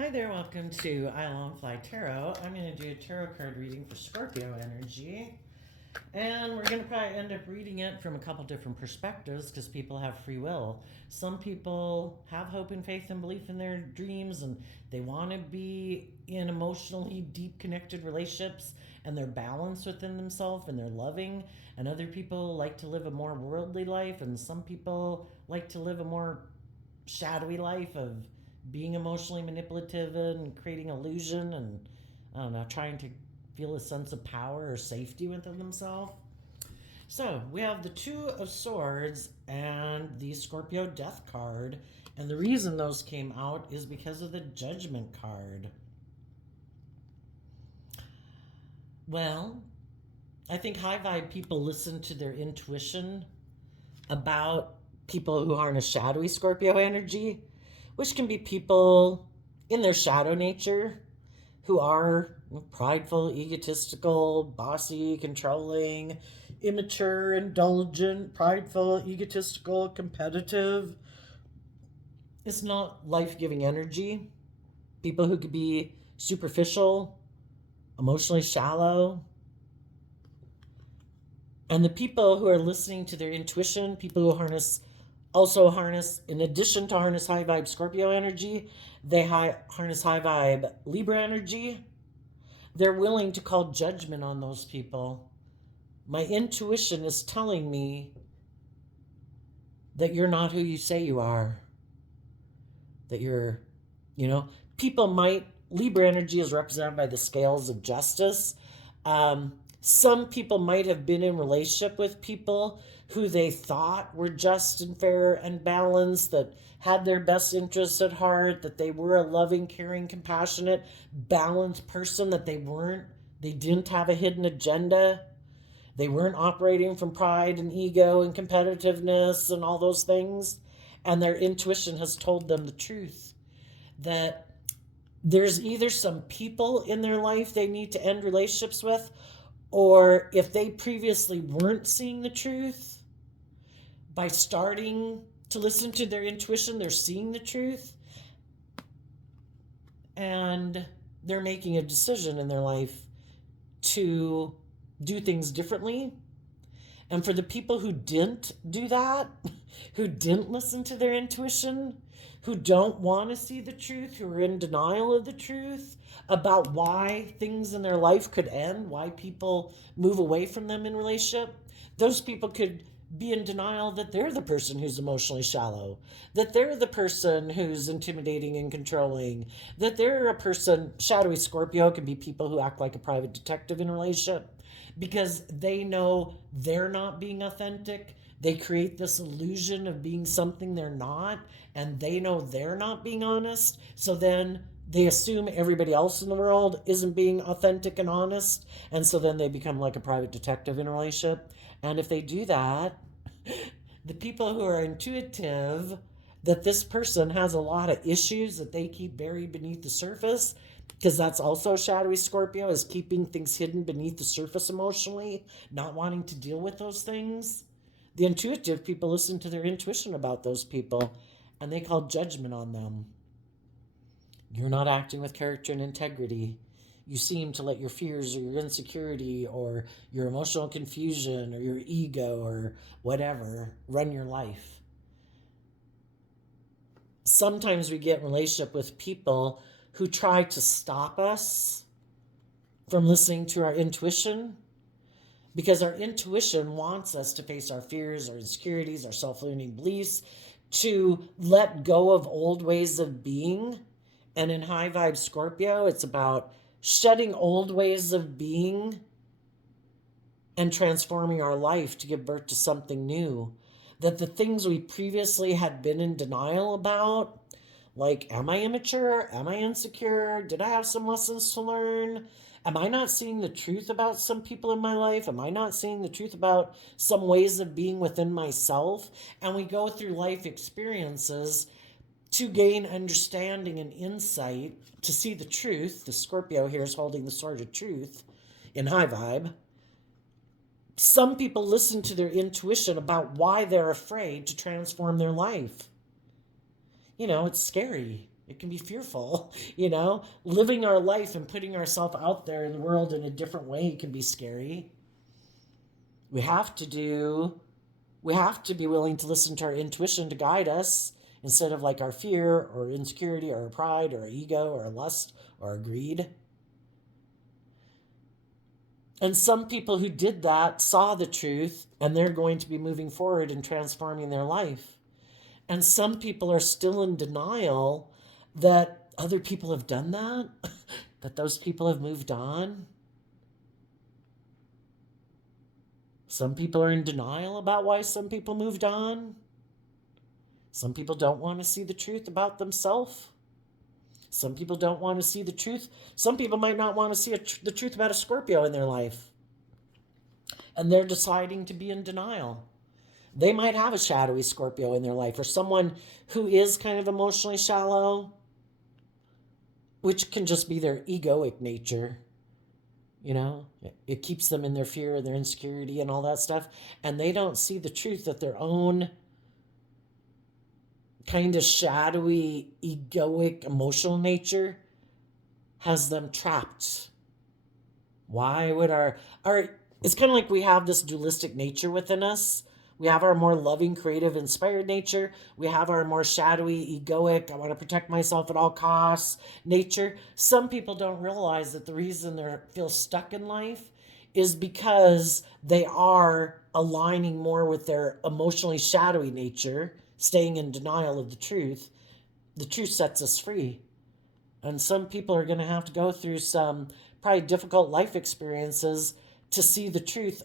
Hi there, welcome to I Long Fly Tarot. I'm going to do a tarot card reading for Scorpio energy. And we're going to probably end up reading it from a couple different perspectives because people have free will. Some people have hope and faith and belief in their dreams and they want to be in emotionally deep connected relationships and they're balanced within themselves and they're loving. And other people like to live a more worldly life, and some people like to live a more shadowy life of being emotionally manipulative and creating illusion and I don't know, trying to feel a sense of power or safety within themselves. So we have the Two of Swords and the Scorpio Death card. And the reason those came out is because of the Judgment card. Well, I think high vibe people listen to their intuition about people who harness shadowy Scorpio energy, which can be people in their shadow nature who are prideful, egotistical, bossy, controlling, immature, indulgent, prideful, egotistical, competitive. It's not life-giving energy. People who could be superficial, emotionally shallow. And the people who are listening to their intuition, people who also harness, in addition to harness high vibe Scorpio energy, they harness high vibe Libra energy. They're willing to call judgment on those people. My intuition is telling me that you're not who you say you are. That you're, people might, Libra energy is represented by the scales of justice. Some people might have been in relationship with people who they thought were just and fair and balanced, that had their best interests at heart, that they were a loving, caring, compassionate, balanced person, that they didn't have a hidden agenda. They weren't operating from pride and ego and competitiveness and all those things. And their intuition has told them the truth, that there's either some people in their life they need to end relationships with, or if they previously weren't seeing the truth, by starting to listen to their intuition, they're seeing the truth. And they're making a decision in their life to do things differently. And for the people who didn't do that, who didn't listen to their intuition, who don't want to see the truth, who are in denial of the truth about why things in their life could end, why people move away from them in relationship, those people could be in denial that they're the person who's emotionally shallow, that they're the person who's intimidating and controlling, that they're a person. Shadowy Scorpio can be people who act like a private detective in a relationship because they know they're not being authentic. They create this illusion of being something they're not, and they know they're not being honest. So then they assume everybody else in the world isn't being authentic and honest. And so then they become like a private detective in a relationship. And if they do that, the people who are intuitive that this person has a lot of issues that they keep buried beneath the surface, because that's also shadowy Scorpio, is keeping things hidden beneath the surface emotionally, not wanting to deal with those things. The intuitive people listen to their intuition about those people, and they call judgment on them. You're not acting with character and integrity. You seem to let your fears or your insecurity or your emotional confusion or your ego or whatever run your life. Sometimes we get in relationship with people who try to stop us from listening to our intuition, because our intuition wants us to face our fears, our insecurities, our self-limiting beliefs, to let go of old ways of being. And in high vibe Scorpio, it's about shedding old ways of being and transforming our life to give birth to something new. That the things we previously had been in denial about, like, am I immature? Am I insecure? Did I have some lessons to learn? Am I not seeing the truth about some people in my life? Am I not seeing the truth about some ways of being within myself? And we go through life experiences to gain understanding and insight, to see the truth. The Scorpio here is holding the sword of truth in high vibe. Some people listen to their intuition about why they're afraid to transform their life. It's scary. It can be fearful, Living our life and putting ourselves out there in the world in a different way can be scary. We have to be willing to listen to our intuition to guide us instead of like our fear or insecurity or our pride or our ego or our lust or our greed. And some people who did that saw the truth, and they're going to be moving forward and transforming their life. And some people are still in denial that other people have done that, that those people have moved on. Some people are in denial about why some people moved on. Some people don't want to see the truth about themselves. Some people don't want to see the truth. Some people might not want to see the truth about a Scorpio in their life. And they're deciding to be in denial. They might have a shadowy Scorpio in their life, or someone who is kind of emotionally shallow, which can just be their egoic nature. It keeps them in their fear and their insecurity and all that stuff. And they don't see the truth that their own kind of shadowy, egoic, emotional nature has them trapped. Why would our it's kind of like we have this dualistic nature within us. We have our more loving, creative, inspired nature. We have our more shadowy, egoic, I want to protect myself at all costs nature. Some people don't realize that the reason they feel stuck in life is because they are aligning more with their emotionally shadowy nature, staying in denial of the truth. The truth sets us free. And some people are going to have to go through some probably difficult life experiences to see the truth.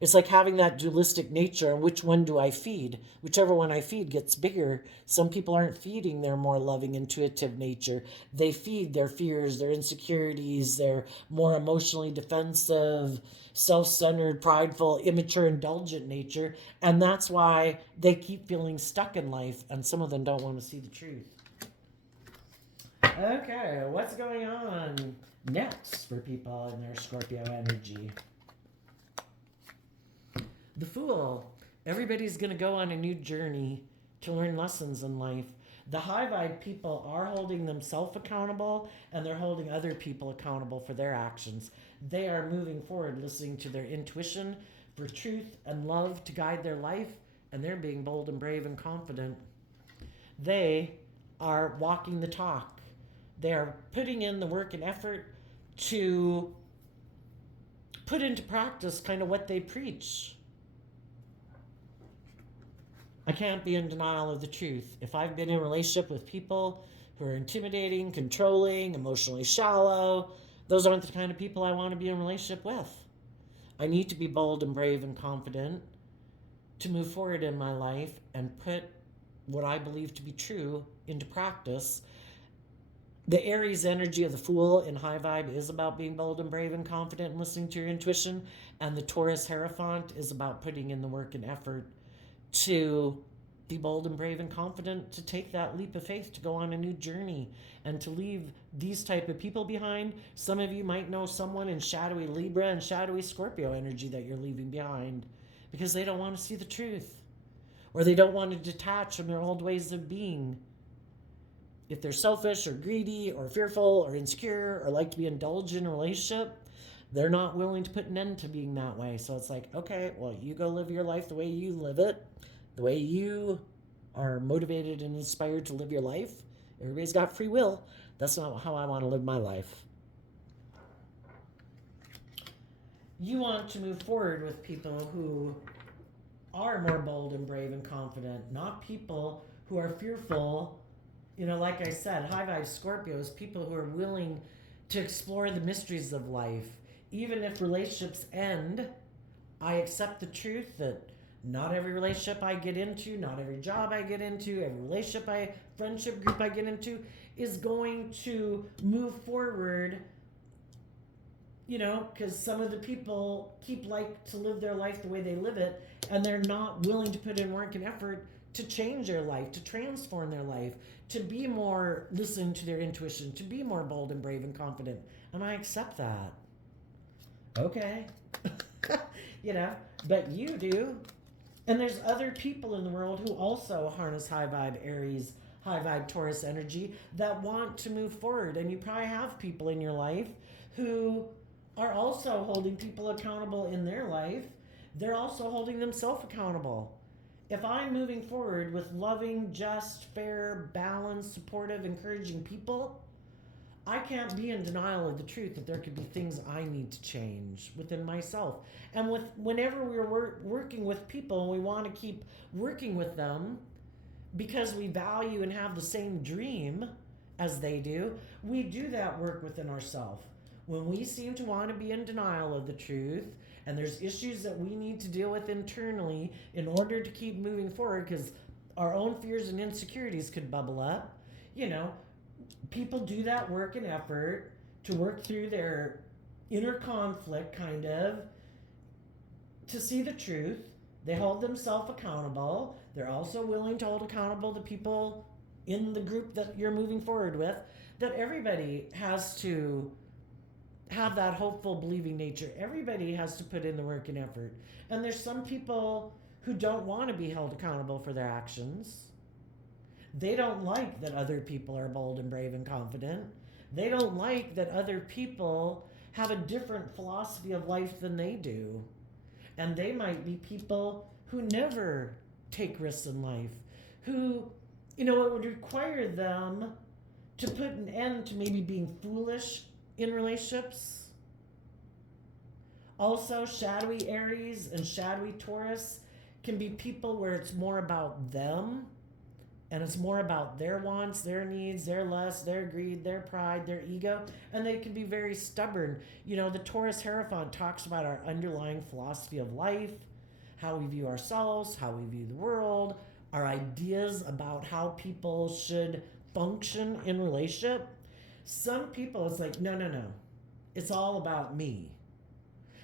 It's like having that dualistic nature, and which one do I feed? Whichever one I feed gets bigger. Some people aren't feeding their more loving, intuitive nature. They feed their fears, their insecurities, their more emotionally defensive, self-centered, prideful, immature, indulgent nature. And that's why they keep feeling stuck in life, and some of them don't want to see the truth. Okay, what's going on next for people in their Scorpio energy? The Fool. Everybody's going to go on a new journey to learn lessons in life. The high vibe people are holding themselves accountable, and they're holding other people accountable for their actions. They are moving forward, listening to their intuition for truth and love to guide their life, and they're being bold and brave and confident. They are walking the talk. They are putting in the work and effort to put into practice kind of what they preach. I can't be in denial of the truth. If I've been in a relationship with people who are intimidating, controlling, emotionally shallow, those aren't the kind of people I want to be in a relationship with. I need to be bold and brave and confident to move forward in my life and put what I believe to be true into practice. The Aries energy of the Fool in high vibe is about being bold and brave and confident and listening to your intuition. And the Taurus Hierophant is about putting in the work and effort to be bold and brave and confident, to take that leap of faith, to go on a new journey, and to leave these type of people behind. Some of you might know someone in shadowy Libra and shadowy Scorpio energy that you're leaving behind because they don't want to see the truth, or they don't want to detach from their old ways of being. If they're selfish or greedy or fearful or insecure or like to be indulged in a relationship, they're not willing to put an end to being that way. So it's like, okay, well, you go live your life the way you live it, the way you are motivated and inspired to live your life. Everybody's got free will. That's not how I want to live my life. You want to move forward with people who are more bold and brave and confident, not people who are fearful. Like I said, high vibe Scorpios, people who are willing to explore the mysteries of life. Even if relationships end, I accept the truth that not every relationship I get into, not every job I get into, every friendship group I get into is going to move forward, because some of the people like to live their life the way they live it, and they're not willing to put in work and effort to change their life, to transform their life, to be more listening to their intuition, to be more bold and brave and confident. And I accept that. Okay. But you do. And there's other people in the world who also harness high vibe Aries, high vibe Taurus energy that want to move forward. And you probably have people in your life who are also holding people accountable in their life. They're also holding themselves accountable. If I'm moving forward with loving, just, fair, balanced, supportive, encouraging people, I can't be in denial of the truth that there could be things I need to change within myself. And whenever we're working with people and we want to keep working with them because we value and have the same dream as they do, we do that work within ourselves. When we seem to want to be in denial of the truth and there's issues that we need to deal with internally in order to keep moving forward because our own fears and insecurities could bubble up, people do that work and effort to work through their inner conflict, kind of, to see the truth. They hold themselves accountable. They're also willing to hold accountable the people in the group that you're moving forward with. That everybody has to have that hopeful, believing nature. Everybody has to put in the work and effort. And there's some people who don't want to be held accountable for their actions. They don't like that other people are bold and brave and confident. They don't like that other people have a different philosophy of life than they do. And they might be people who never take risks in life, who, it would require them to put an end to maybe being foolish in relationships. Also, shadowy Aries and shadowy Taurus can be people where it's more about them. And it's more about their wants, their needs, their lust, their greed, their pride, their ego. And they can be very stubborn. The Taurus Hierophant talks about our underlying philosophy of life, how we view ourselves, how we view the world, our ideas about how people should function in relationship. Some people, it's like, no. It's all about me.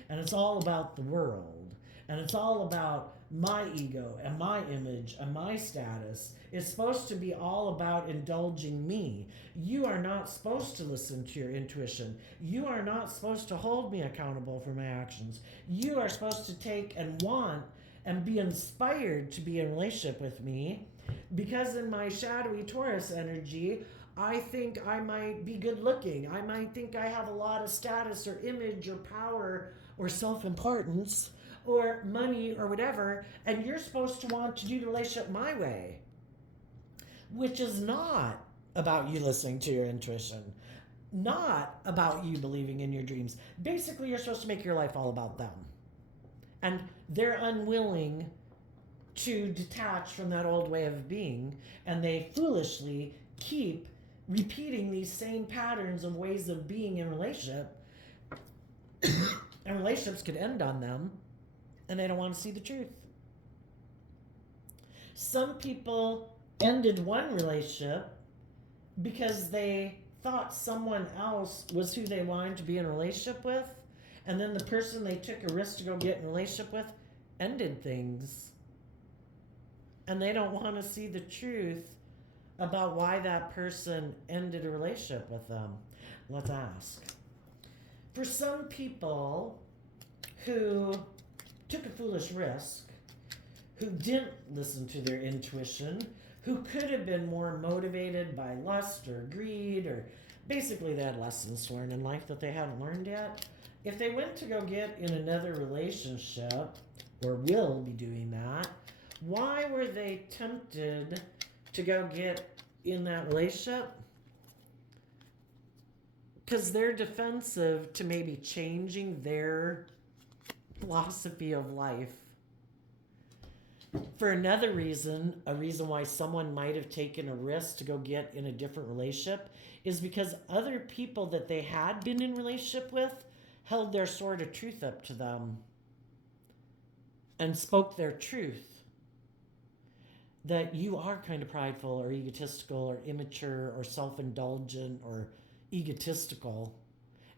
And it's all about the world. And it's all about my ego and my image and my status. It's supposed to be all about indulging me. You are not supposed to listen to your intuition. You are not supposed to hold me accountable for my actions. You are supposed to take and want and be inspired to be in a relationship with me, because in my shadowy Taurus energy, I think I might be good looking. I might think I have a lot of status or image or power or self-importance or money or whatever, and you're supposed to want to do the relationship my way, which is not about you listening to your intuition, not about you believing in your dreams. Basically, you're supposed to make your life all about them. And they're unwilling to detach from that old way of being, and they foolishly keep repeating these same patterns of ways of being in a relationship, and relationships could end on them, and they don't want to see the truth. Some people ended one relationship because they thought someone else was who they wanted to be in a relationship with, and then the person they took a risk to go get in a relationship with ended things. And they don't want to see the truth about why that person ended a relationship with them. Let's ask. For some people who took a foolish risk, who didn't listen to their intuition, who could have been more motivated by lust or greed, or basically they had lessons to learn in life that they haven't learned yet, if they went to go get in another relationship, or will be doing that, why were they tempted to go get in that relationship? Because they're defensive to maybe changing their philosophy of life. For another reason, a reason why someone might have taken a risk to go get in a different relationship is because other people that they had been in relationship with held their sword of truth up to them and spoke their truth. That you are kind of prideful or egotistical or immature or self-indulgent or egotistical,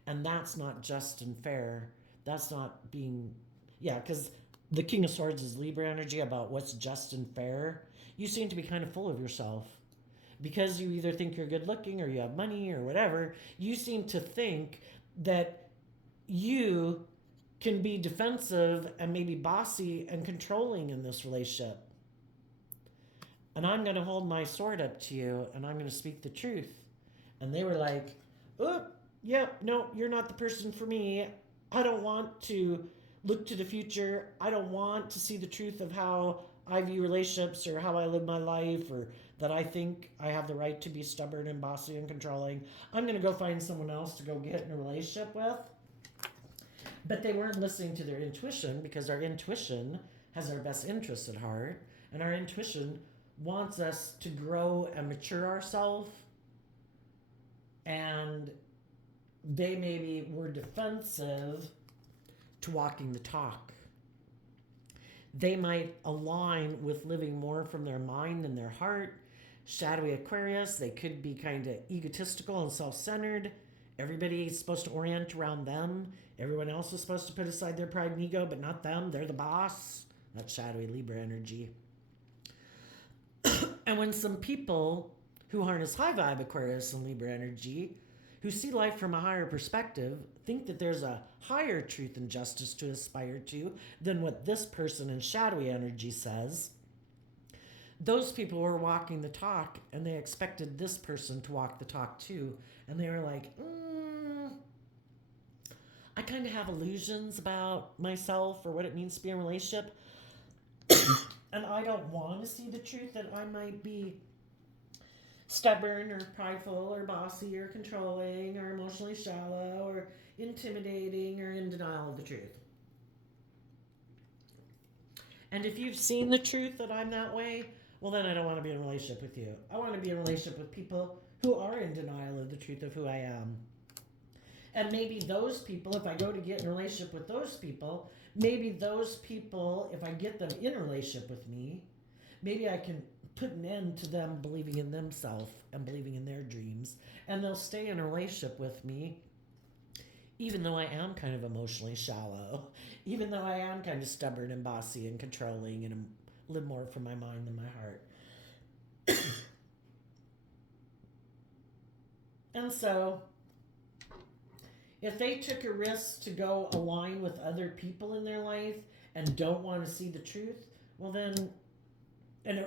and that's not just and fair. That's not being, because the King of Swords is Libra energy about what's just and fair. You seem to be kind of full of yourself because you either think you're good looking or you have money or whatever. You seem to think that you can be defensive and maybe bossy and controlling in this relationship. and I'm going to hold my sword up to you, and I'm going to speak the truth. And they were like, oh, yeah, no, you're not the person for me. I don't want to look to the future. I don't want to see the truth of how I view relationships or how I live my life, or that I think I have the right to be stubborn and bossy and controlling. I'm going to go find someone else to go get in a relationship with. But they weren't listening to their intuition, because our intuition has our best interests at heart. And our intuition wants us to grow and mature ourselves. And they maybe were defensive to walking the talk. They might align with living more from their mind than their heart. Shadowy Aquarius, they could be kind of egotistical and self-centered. Everybody is supposed to orient around them. Everyone else is supposed to put aside their pride and ego, but not them. They're the boss. That's shadowy Libra energy. And when some people who harness high vibe Aquarius and Libra energy, who see life from a higher perspective, think that there's a higher truth and justice to aspire to than what this person in shadowy energy says, those people were walking the talk, and they expected this person to walk the talk too. And they were like, I kind of have illusions about myself or what it means to be in a relationship. And I don't want to see the truth that I might be stubborn or prideful or bossy or controlling or emotionally shallow or intimidating or in denial of the truth. And if you've seen the truth that I'm that way, well, then I don't want to be in a relationship with you. I want to be in a relationship with people who are in denial of the truth of who I am. And maybe those people, if I go to get in a relationship with those people, maybe those people, if I get them in a relationship with me, maybe I can put an end to them believing in themselves and believing in their dreams. And they'll stay in a relationship with me, even though I am kind of emotionally shallow, even though I am kind of stubborn and bossy and controlling and live more from my mind than my heart. And so, if they took a risk to go align with other people in their life and don't want to see the truth, well then,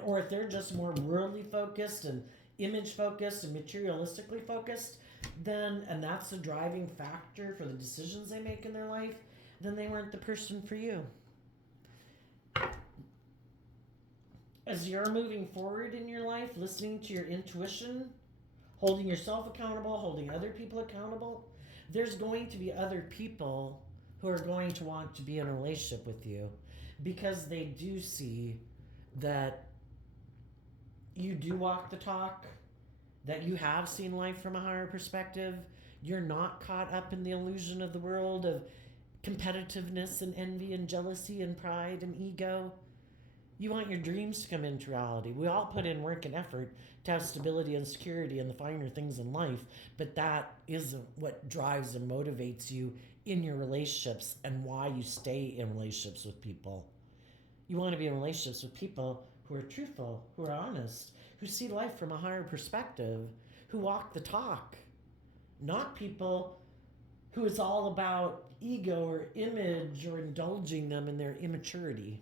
or if they're just more worldly focused and image focused and materialistically focused, then, and that's the driving factor for the decisions they make in their life, then they weren't the person for you. As you're moving forward in your life, listening to your intuition, holding yourself accountable, holding other people accountable, there's going to be other people who are going to want to be in a relationship with you, because they do see that you do walk the talk, that you have seen life from a higher perspective. You're not caught up in the illusion of the world of competitiveness and envy and jealousy and pride and ego. You want your dreams to come into reality. We all put in work and effort to have stability and security and the finer things in life, but that isn't what drives and motivates you in your relationships and why you stay in relationships with people. You want to be in relationships with people who are truthful, who are honest, who see life from a higher perspective, who walk the talk, not people who it's all about ego or image or indulging them in their immaturity.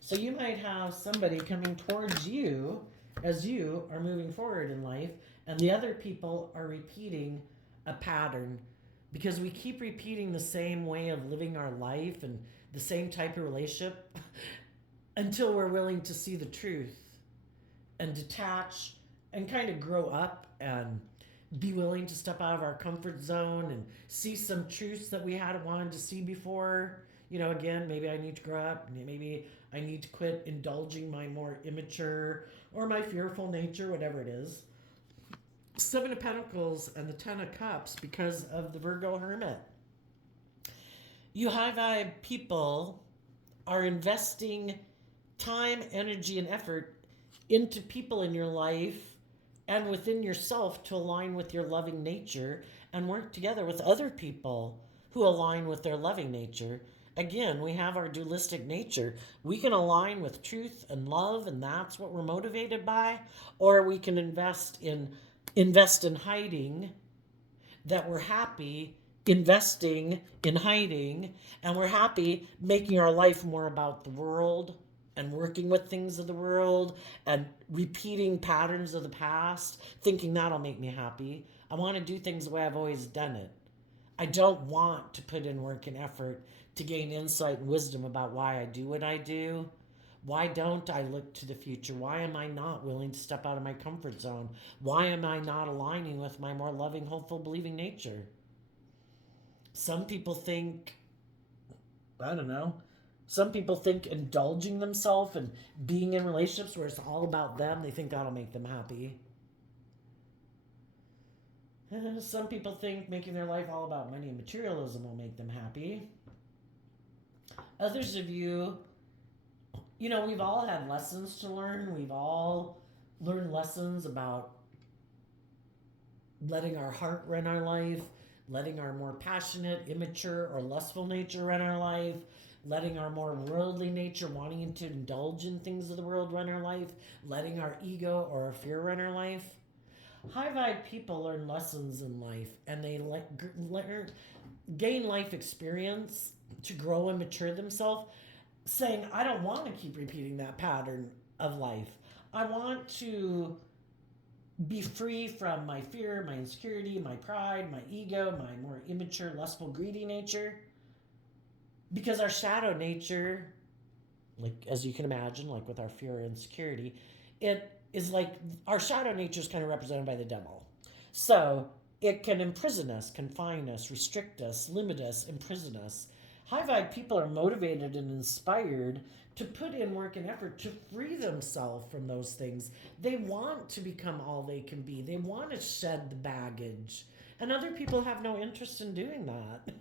So you might have somebody coming towards you as you are moving forward in life, and the other people are repeating a pattern, because we keep repeating the same way of living our life and the same type of relationship until we're willing to see the truth and detach and kind of grow up and be willing to step out of our comfort zone and see some truths that we had wanted to see before. You know, again, maybe I need to grow up. Maybe I need to quit indulging my more immature or my fearful nature, whatever it is. Seven of Pentacles and the Ten of Cups because of the Virgo Hermit. You high vibe people are investing time, energy, and effort into people in your life and within yourself to align with your loving nature and work together with other people who align with their loving nature. Again, we have our dualistic nature. We can align with truth and love, and that's what we're motivated by, or we can invest in hiding, that we're happy investing in hiding, and we're happy making our life more about the world and working with things of the world and repeating patterns of the past, thinking that'll make me happy. I want to do things the way I've always done it. I don't want to put in work and effort to gain insight and wisdom about why I do what I do. Why don't I look to the future? Why am I not willing to step out of my comfort zone? Why am I not aligning with my more loving, hopeful, believing nature? Some people think, I don't know, some people think indulging themselves and being in relationships where it's all about them, they think that'll make them happy. Some people think making their life all about money and materialism will make them happy. Others of you, we've all had lessons to learn. We've all learned lessons about letting our heart run our life, letting our more passionate, immature, or lustful nature run our life, letting our more worldly nature, wanting to indulge in things of the world, run our life, letting our ego or our fear run our life. High vibe people learn lessons in life, and they gain life experience to grow and mature themselves, saying, I don't want to keep repeating that pattern of life. I want to be free from my fear, my insecurity, my pride, my ego, my more immature, lustful, greedy nature. Because our shadow nature, like as you can imagine, like with our fear and insecurity, it is like our shadow nature is kind of represented by the devil. So it can imprison us, confine us, restrict us, limit us, imprison us. High vibe people are motivated and inspired to put in work and effort to free themselves from those things. They want to become all they can be. They want to shed the baggage. And other people have no interest in doing that.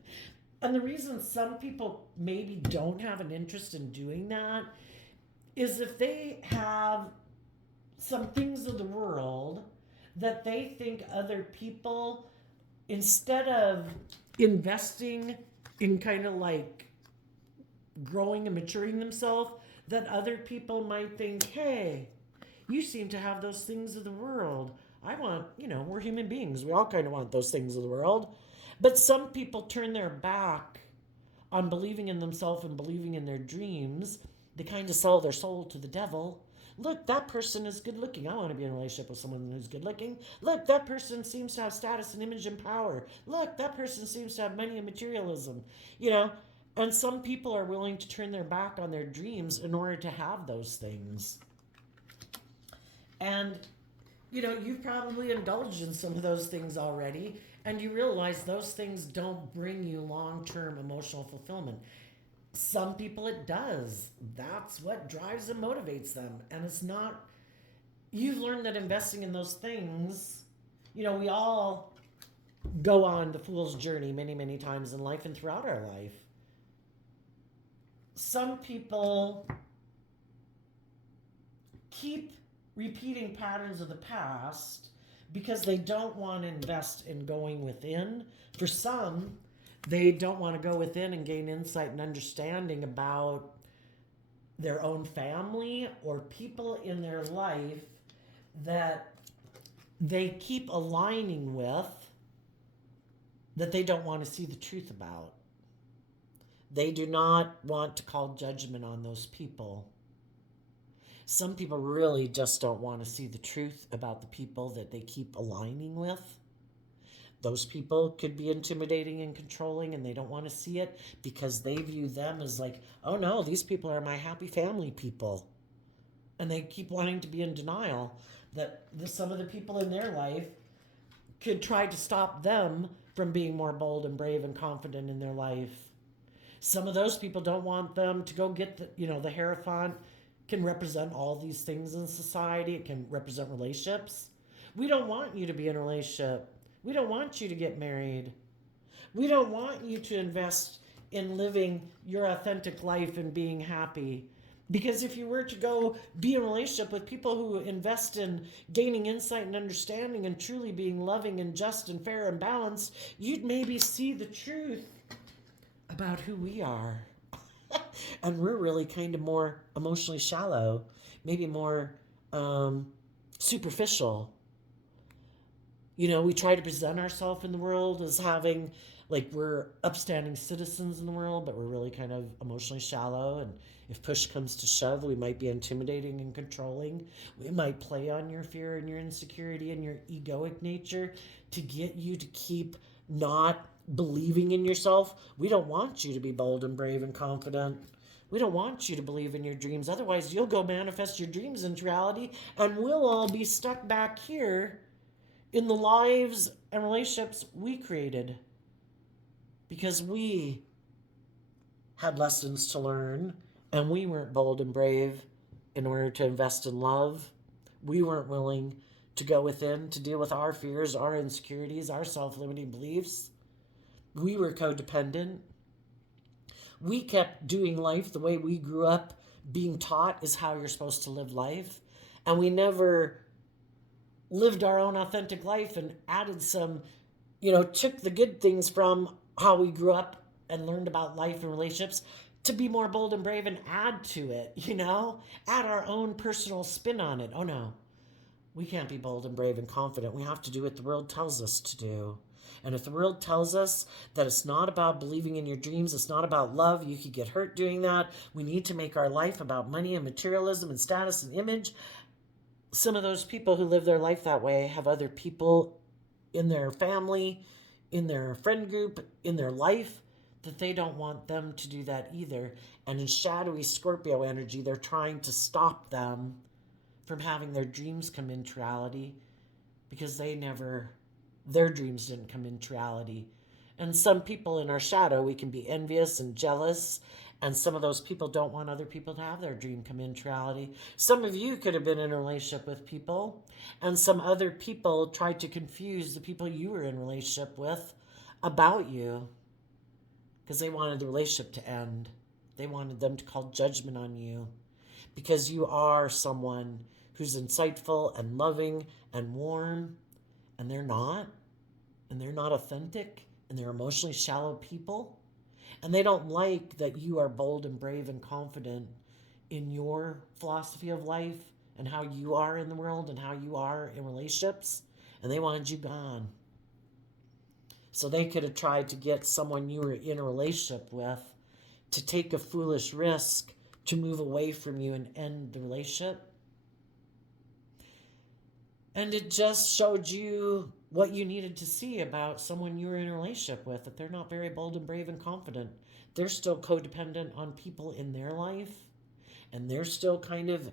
And the reason some people maybe don't have an interest in doing that is if they have some things of the world that they think other people, instead of investing in kind of like growing and maturing themselves, that other people might think, hey, you seem to have those things of the world. I want, we're human beings. We all kind of want those things of the world. But some people turn their back on believing in themselves and believing in their dreams. They kind of sell their soul to the devil. Look, that person is good looking. I want to be in a relationship with someone who's good looking. Look, that person seems to have status and image and power. Look, that person seems to have money and materialism. And some people are willing to turn their back on their dreams in order to have those things. And, you've probably indulged in some of those things already, and you realize those things don't bring you long-term emotional fulfillment. Some people it does. That's what drives and motivates them. And it's not, you've learned that investing in those things, we all go on the fool's journey many, many times in life and throughout our life. Some people keep repeating patterns of the past because they don't want to invest in going within. For some, they don't want to go within and gain insight and understanding about their own family or people in their life that they keep aligning with that they don't want to see the truth about. They do not want to call judgment on those people. Some people really just don't want to see the truth about the people that they keep aligning with. Those people could be intimidating and controlling, and they don't want to see it because they view them as like, oh no, these people are my happy family people. And they keep wanting to be in denial that some of the people in their life could try to stop them from being more bold and brave and confident in their life. Some of those people don't want them to go get the Hierophant can represent all these things in society. It can represent relationships. We don't want you to be in a relationship. We don't want you to get married. We don't want you to invest in living your authentic life and being happy. Because if you were to go be in a relationship with people who invest in gaining insight and understanding and truly being loving and just and fair and balanced, you'd maybe see the truth about who we are. And we're really kind of more emotionally shallow, maybe more superficial. We try to present ourselves in the world as having like we're upstanding citizens in the world, but we're really kind of emotionally shallow. And if push comes to shove, we might be intimidating and controlling. We might play on your fear and your insecurity and your egoic nature to get you to keep not believing in yourself. We don't want you to be bold and brave and confident. We don't want you to believe in your dreams. Otherwise, you'll go manifest your dreams into reality, and we'll all be stuck back here in the lives and relationships we created because we had lessons to learn and we weren't bold and brave in order to invest in love. We weren't willing to go within to deal with our fears, our insecurities, our self-limiting beliefs. We were codependent. We kept doing life the way we grew up being taught is how you're supposed to live life. And we never lived our own authentic life and added some, took the good things from how we grew up and learned about life and relationships to be more bold and brave and add to it, add our own personal spin on it. Oh no, we can't be bold and brave and confident. We have to do what the world tells us to do. And if the world tells us that it's not about believing in your dreams, it's not about love, you could get hurt doing that. We need to make our life about money and materialism and status and image. Some of those people who live their life that way have other people in their family, in their friend group, in their life, that they don't want them to do that either. And in shadowy Scorpio energy, they're trying to stop them from having their dreams come into reality because their dreams didn't come into reality. And some people in our shadow, we can be envious and jealous. And some of those people don't want other people to have their dream come into reality. Some of you could have been in a relationship with people, and some other people tried to confuse the people you were in a relationship with about you because they wanted the relationship to end. They wanted them to call judgment on you because you are someone who's insightful and loving and warm, and they're not. And they're not authentic, and they're emotionally shallow people. And they don't like that you are bold and brave and confident in your philosophy of life and how you are in the world and how you are in relationships. And they wanted you gone. So they could have tried to get someone you were in a relationship with to take a foolish risk to move away from you and end the relationship. And it just showed you what you needed to see about someone you were in a relationship with, that they're not very bold and brave and confident. They're still codependent on people in their life, and they're still kind of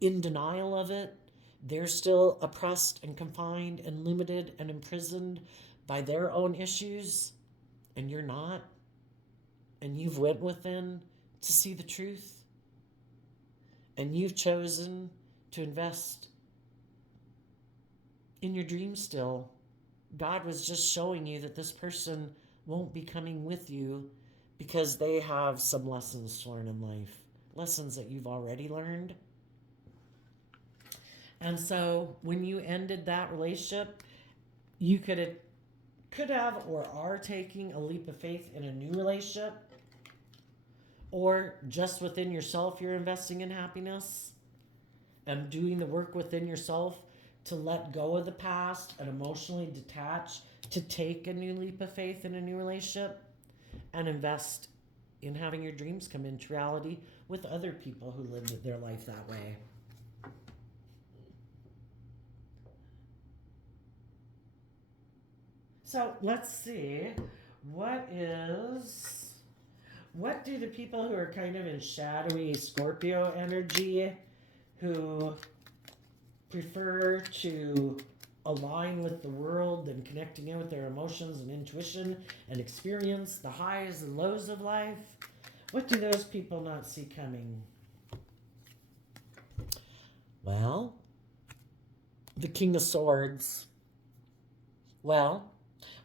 in denial of it. They're still oppressed and confined and limited and imprisoned by their own issues, and you're not. And you've went within to see the truth, and you've chosen to invest in your dreams still. God was just showing you that this person won't be coming with you because they have some lessons to learn in life, lessons that you've already learned. And so when you ended that relationship, you could have or are taking a leap of faith in a new relationship, or just within yourself you're investing in happiness and doing the work within yourself to let go of the past and emotionally detach, to take a new leap of faith in a new relationship and invest in having your dreams come into reality with other people who lived their life that way. So let's see, what do the people who are kind of in shadowy Scorpio energy, who prefer to align with the world and connecting in with their emotions and intuition and experience the highs and lows of life, what do those people not see coming? Well, the King of Swords. Well,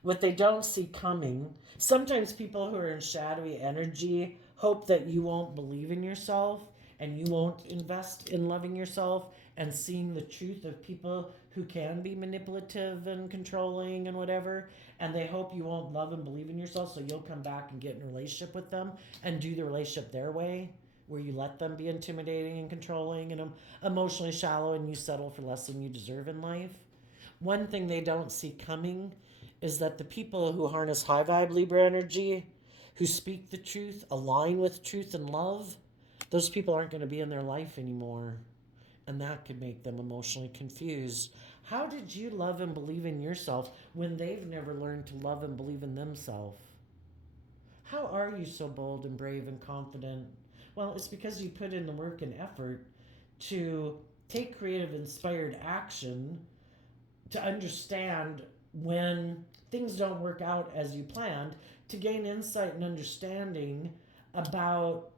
what they don't see coming, sometimes people who are in shadowy energy hope that you won't believe in yourself and you won't invest in loving yourself and seeing the truth of people who can be manipulative and controlling and whatever. And they hope you won't love and believe in yourself, so you'll come back and get in a relationship with them and do the relationship their way, where you let them be intimidating and controlling and emotionally shallow, and you settle for less than you deserve in life. One thing they don't see coming is that the people who harness high vibe Libra energy, who speak the truth, align with truth and love, those people aren't going to be in their life anymore. And that could make them emotionally confused. How did you love and believe in yourself when they've never learned to love and believe in themselves? How are you so bold and brave and confident? Well, it's because you put in the work and effort to take creative, inspired action to understand when things don't work out as you planned, to gain insight and understanding about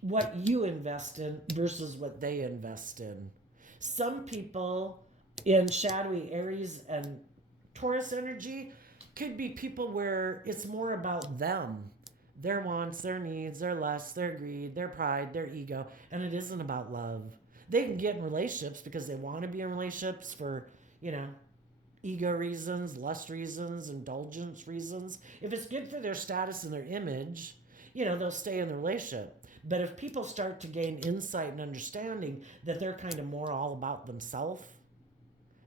what you invest in versus what they invest in. Some people in shadowy Aries and Taurus energy could be people where it's more about them, their wants, their needs, their lusts, their greed, their pride, their ego, and it isn't about love. They can get in relationships because they want to be in relationships for, ego reasons, lust reasons, indulgence reasons. If it's good for their status and their image, they'll stay in the relationship. But if people start to gain insight and understanding that they're kind of more all about themselves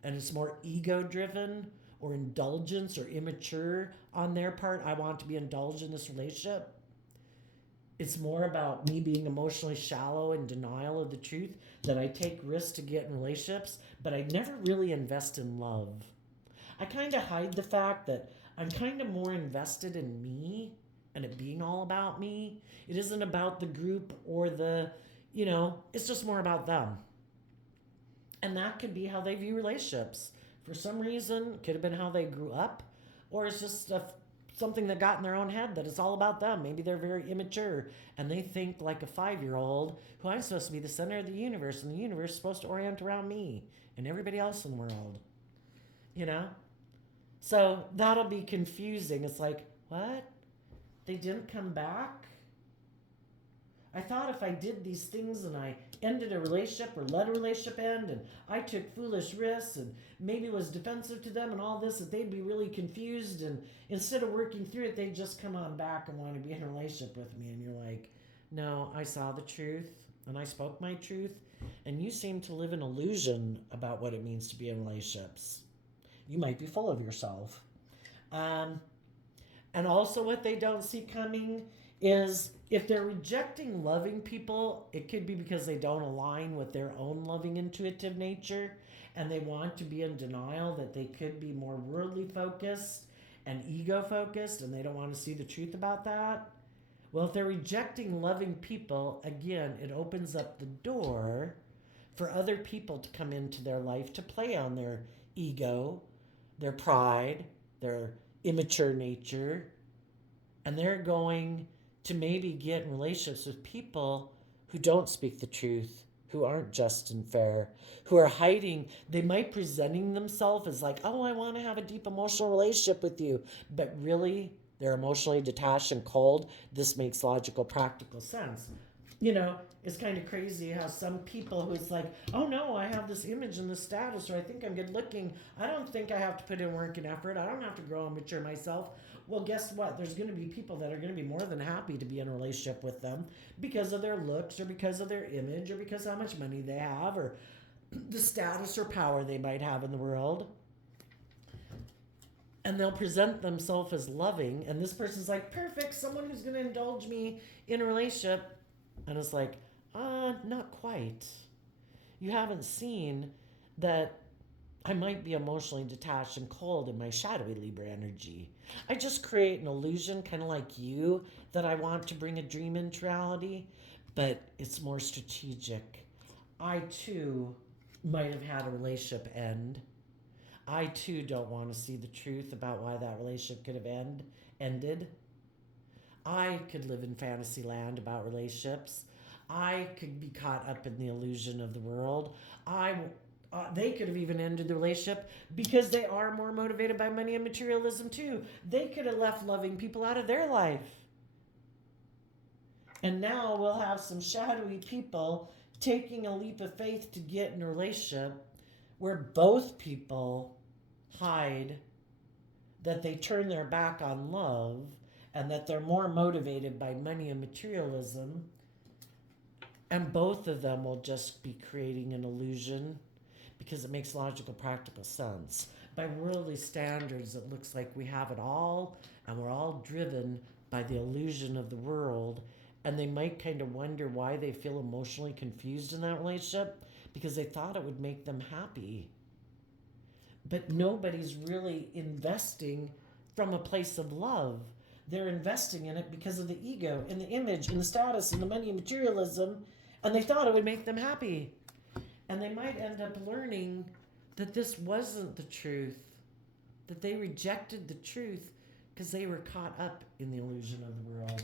and it's more ego driven or indulgence or immature on their part, I want to be indulged in this relationship. It's more about me being emotionally shallow and denial of the truth, that I take risks to get in relationships, but I never really invest in love. I kind of hide the fact that I'm kind of more invested in me and it being all about me. It isn't about the group or it's just more about them. And that could be how they view relationships. For some reason, it could have been how they grew up, or it's just something that got in their own head that it's all about them. Maybe they're very immature and they think like a 5-year-old who I'm supposed to be the center of the universe and the universe is supposed to orient around me and everybody else in the world. So that'll be confusing. It's like, what? They didn't come back? I thought if I did these things and I ended a relationship or let a relationship end and I took foolish risks and maybe was defensive to them and all this, that they'd be really confused, and instead of working through it, they'd just come on back and want to be in a relationship with me. And you're like, no, I saw the truth and I spoke my truth, and you seem to live an illusion about what it means to be in relationships. You might be full of yourself. And also what they don't see coming is if they're rejecting loving people, it could be because they don't align with their own loving intuitive nature and they want to be in denial that they could be more worldly focused and ego focused and they don't want to see the truth about that. Well, if they're rejecting loving people, again, it opens up the door for other people to come into their life to play on their ego, their pride, their immature nature, and they're going to maybe get in relationships with people who don't speak the truth, who aren't just and fair, who are hiding. They might presenting themselves as like, oh, I want to have a deep emotional relationship with you, but really they're emotionally detached and cold. This makes logical, practical sense. It's kind of crazy how some people who it's like, oh no, I have this image and this status, or I think I'm good looking. I don't think I have to put in work and effort. I don't have to grow and mature myself. Well, guess what? There's going to be people that are going to be more than happy to be in a relationship with them because of their looks or because of their image or because how much money they have or the status or power they might have in the world. And they'll present themselves as loving, and this person's like, perfect, someone who's going to indulge me in a relationship. And it's like, not quite. You haven't seen that I might be emotionally detached and cold in my shadowy Libra energy. I just create an illusion, kind of like you, that I want to bring a dream into reality, but it's more strategic. I too might have had a relationship end. I too don't want to see the truth about why that relationship could have ended. I could live in fantasy land about relationships. I could be caught up in the illusion of the world. They could have even ended the relationship because they are more motivated by money and materialism too. They could have left loving people out of their life. And now we'll have some shadowy people taking a leap of faith to get in a relationship where both people hide that they turn their back on love and that they're more motivated by money and materialism. And both of them will just be creating an illusion because it makes logical, practical sense. By worldly standards, it looks like we have it all, and we're all driven by the illusion of the world. And they might kind of wonder why they feel emotionally confused in that relationship because they thought it would make them happy. But nobody's really investing from a place of love. They're investing in it because of the ego and the image and the status and the money and materialism, and they thought it would make them happy. And they might end up learning that this wasn't the truth, that they rejected the truth because they were caught up in the illusion of the world.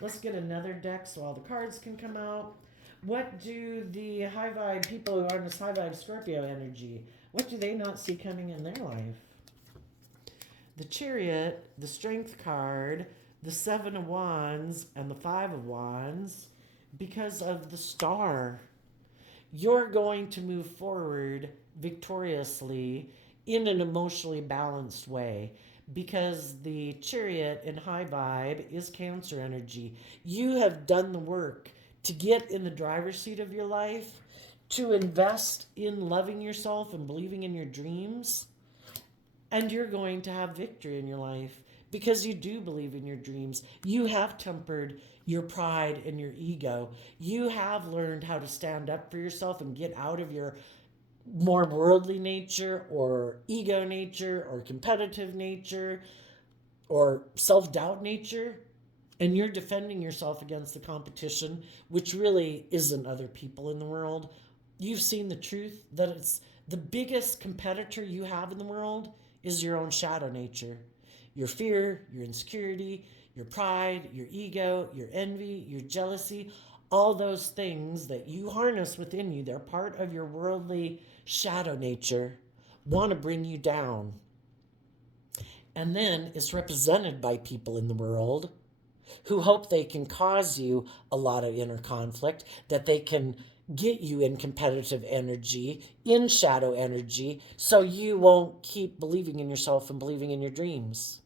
Let's get another deck so all the cards can come out. What do the high vibe people who are in this high vibe Scorpio energy, what do they not see coming in their life? The Chariot, the Strength card, the Seven of Wands, and the Five of Wands, because of the Star. You're going to move forward victoriously in an emotionally balanced way because the Chariot in high vibe is Cancer energy. You have done the work to get in the driver's seat of your life, to invest in loving yourself and believing in your dreams, and you're going to have victory in your life because you do believe in your dreams. You have tempered your pride and your ego. You have learned how to stand up for yourself and get out of your more worldly nature or ego nature or competitive nature or self-doubt nature. And you're defending yourself against the competition, which really isn't other people in the world. You've seen the truth that it's the biggest competitor you have in the world is your own shadow nature. Your fear, your insecurity, your pride, your ego, your envy, your jealousy, all those things that you harness within you, they're part of your worldly shadow nature, want to bring you down. And then it's represented by people in the world who hope they can cause you a lot of inner conflict, that they can get you in competitive energy, in shadow energy, so you won't keep believing in yourself and believing in your dreams.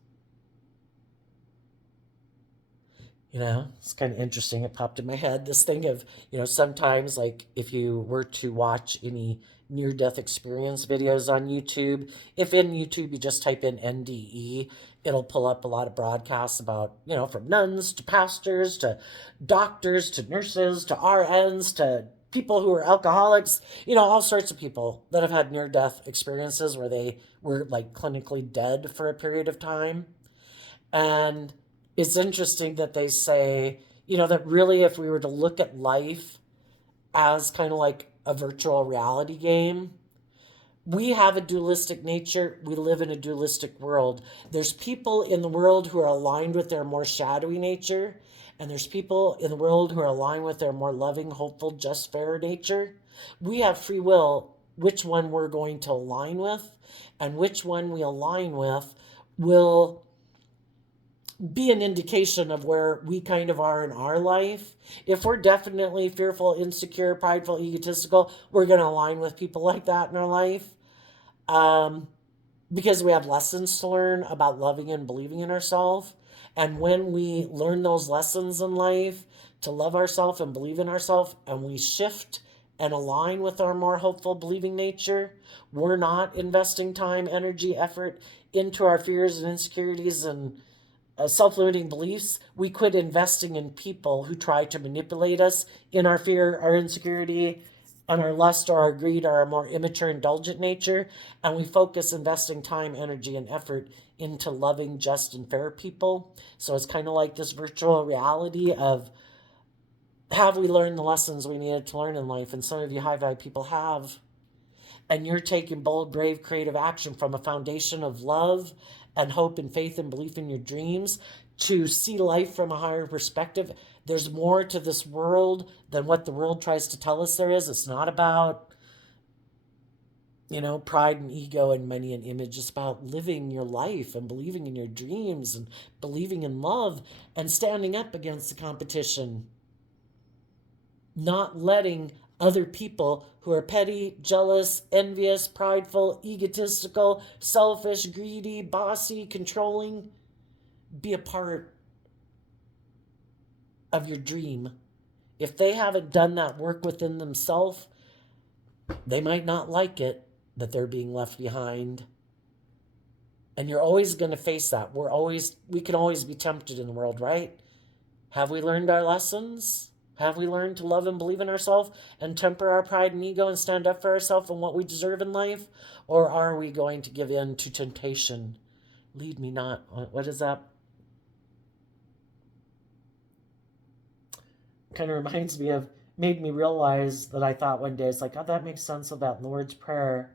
You know, it's kind of interesting. It popped in my head, this thing of, sometimes like if you were to watch any near-death experience videos on YouTube, if in YouTube you just type in NDE, it'll pull up a lot of broadcasts about, from nuns to pastors to doctors to nurses to RNs to people who are alcoholics, all sorts of people that have had near-death experiences where they were like clinically dead for a period of time. And it's interesting that they say, that really if we were to look at life as kind of like a virtual reality game, we have a dualistic nature. We live in a dualistic world. There's people in the world who are aligned with their more shadowy nature, and there's people in the world who are aligned with their more loving, hopeful, just, fair nature. We have free will, which one we're going to align with, and which one we align with will be an indication of where we kind of are in our life. If we're definitely fearful, insecure, prideful, egotistical, we're going to align with people like that in our life. Because we have lessons to learn about loving and believing in ourselves. And when we learn those lessons in life to love ourselves and believe in ourselves, and we shift and align with our more hopeful, believing nature, we're not investing time, energy, effort into our fears and insecurities and self-limiting beliefs. We quit investing in people who try to manipulate us in our fear, our insecurity, and our lust or our greed or our more immature, indulgent nature. And we focus investing time, energy, and effort into loving, just, and fair people. So it's kind of like this virtual reality of, have we learned the lessons we needed to learn in life? And some of you high vibe people have. And you're taking bold, brave, creative action from a foundation of love and hope and faith and belief in your dreams to see life from a higher perspective. There's more to this world than what the world tries to tell us there is. It's not about, pride and ego and money and image. It's about living your life and believing in your dreams and believing in love and standing up against the competition. Not letting other people who are petty, jealous, envious, prideful, egotistical, selfish, greedy, bossy, controlling, be a part of your dream. If they haven't done that work within themselves, they might not like it that they're being left behind. And you're always going to face that. We can always be tempted in the world, right? Have we learned our lessons? Have we learned to love and believe in ourselves and temper our pride and ego and stand up for ourselves and what we deserve in life? Or are we going to give in to temptation? Lead me not. What is that? Kind of reminds me of, made me realize that I thought one day, it's like, oh, that makes sense of that in the Lord's Prayer.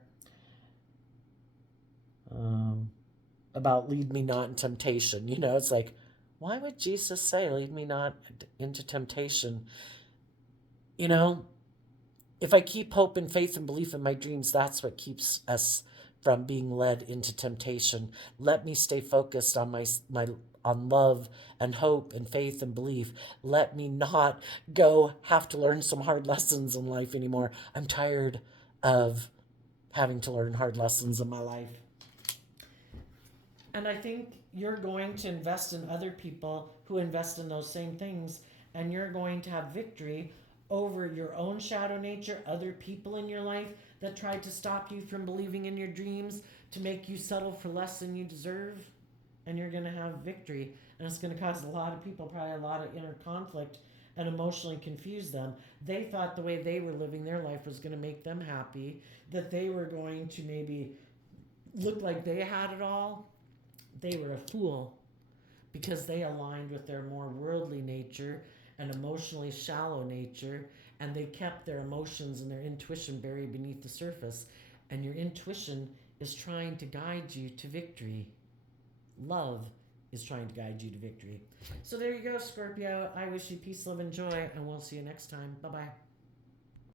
About lead me not in temptation. It's like, why would Jesus say, lead me not into temptation? If I keep hope and faith and belief in my dreams, that's what keeps us from being led into temptation. Let me stay focused on on love and hope and faith and belief. Let me not have to learn some hard lessons in life anymore. I'm tired of having to learn hard lessons in my life. And I think you're going to invest in other people who invest in those same things, and you're going to have victory over your own shadow nature, other people in your life that tried to stop you from believing in your dreams, to make you settle for less than you deserve. And you're going to have victory. And it's going to cause a lot of people probably a lot of inner conflict and emotionally confuse them. They thought the way they were living their life was going to make them happy, that they were going to maybe look like they had it all. They were a fool, because they aligned with their more worldly nature and emotionally shallow nature, and they kept their emotions and their intuition buried beneath the surface. And your intuition is trying to guide you to victory. Love is trying to guide you to victory. So there you go, Scorpio. I wish you peace, love, and joy, and we'll see you next time. Bye-bye.